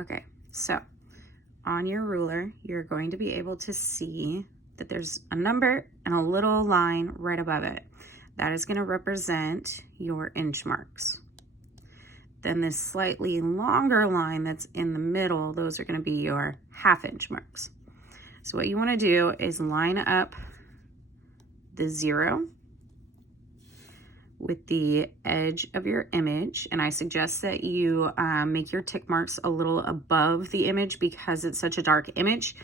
Okay, so on your ruler, you're going to be able to see that there's a number and a little line right above it. That is going to represent your inch marks. Then this slightly longer line that's in the middle, those are going to be your half-inch marks. So what you want to do is line up the 0 with the edge of your image, and I suggest that you make your tick marks a little above the image because it's such a dark image.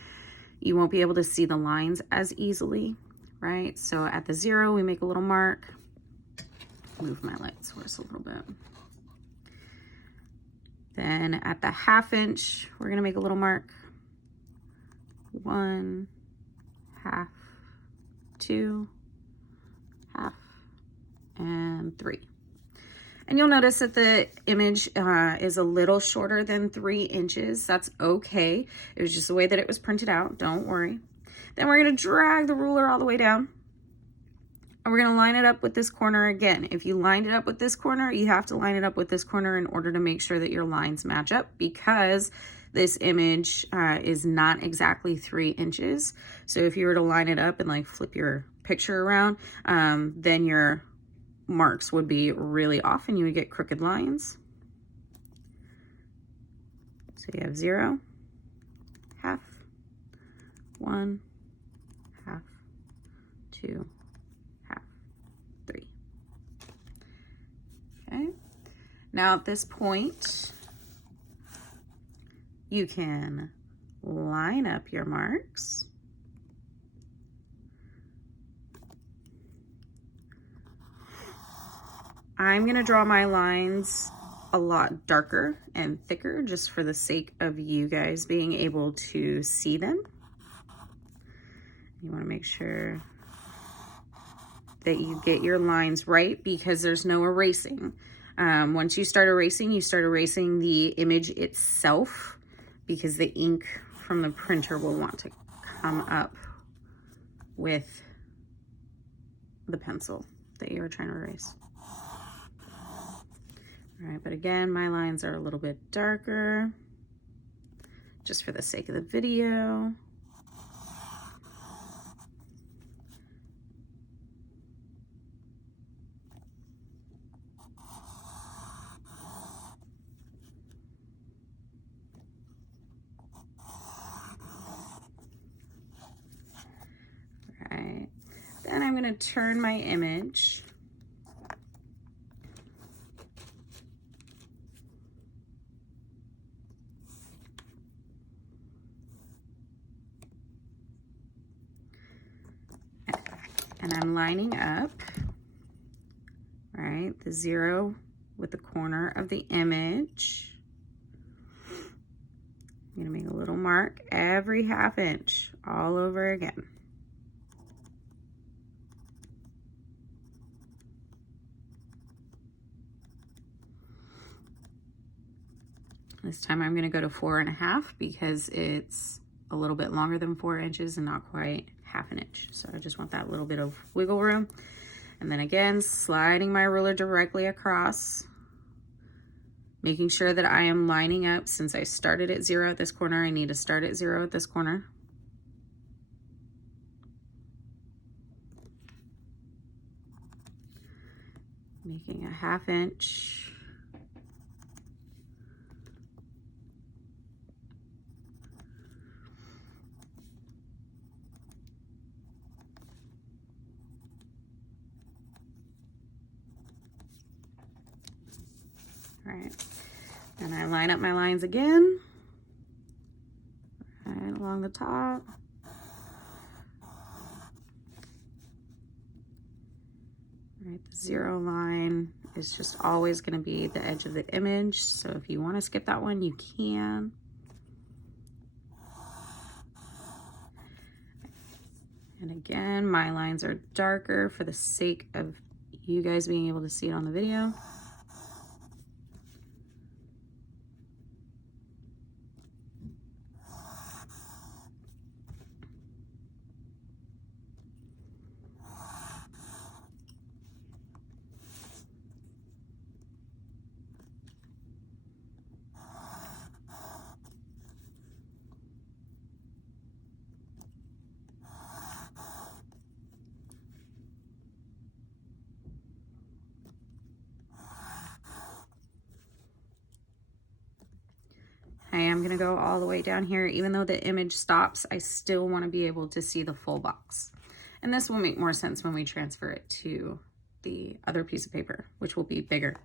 You won't be able to see the lines as easily, right? So at the 0, we make a little mark. Move my light source a little bit. Then at the half-inch, we're gonna make a little mark. 1, half, 2, half, and 3. And you'll notice that the image is a little shorter than 3 inches. That's okay. It was just the way that it was printed out. Don't worry. Then we're going to drag the ruler all the way down. And we're going to line it up with this corner again. If you lined it up with this corner, you have to line it up with this corner in order to make sure that your lines match up, because this image is not exactly 3 inches. So if you were to line it up and like flip your picture around, then your marks would be really off and you would get crooked lines. So you have 0, half, 1, half, 2, half, 3. Okay. Now at this point, you can line up your marks. I'm going to draw my lines a lot darker and thicker just for the sake of you guys being able to see them. You want to make sure that you get your lines right because there's no erasing. Once you start erasing the image itself because the ink from the printer will want to come up with the pencil that you were trying to erase. All right, but again, my lines are a little bit darker just for the sake of the video. All right, then I'm going to turn my image . And I'm lining up, right, the 0 with the corner of the image. I'm gonna make a little mark every half inch all over again. This time I'm gonna go to 4.5 because it's a little bit longer than 4 inches and not quite half an inch. So I just want that little bit of wiggle room. And then again, sliding my ruler directly across, making sure that I am lining up. Since I started at 0 at this corner, I need to start at 0 at this corner. Making a half inch. All right, and I line up my lines again, right along the top. Right, the 0 line is just always going to be the edge of the image, so if you want to skip that one, you can. And again, my lines are darker for the sake of you guys being able to see it on the video. I am going to go all the way down here. Even though the image stops, I still want to be able to see the full box. And this will make more sense when we transfer it to the other piece of paper, which will be bigger.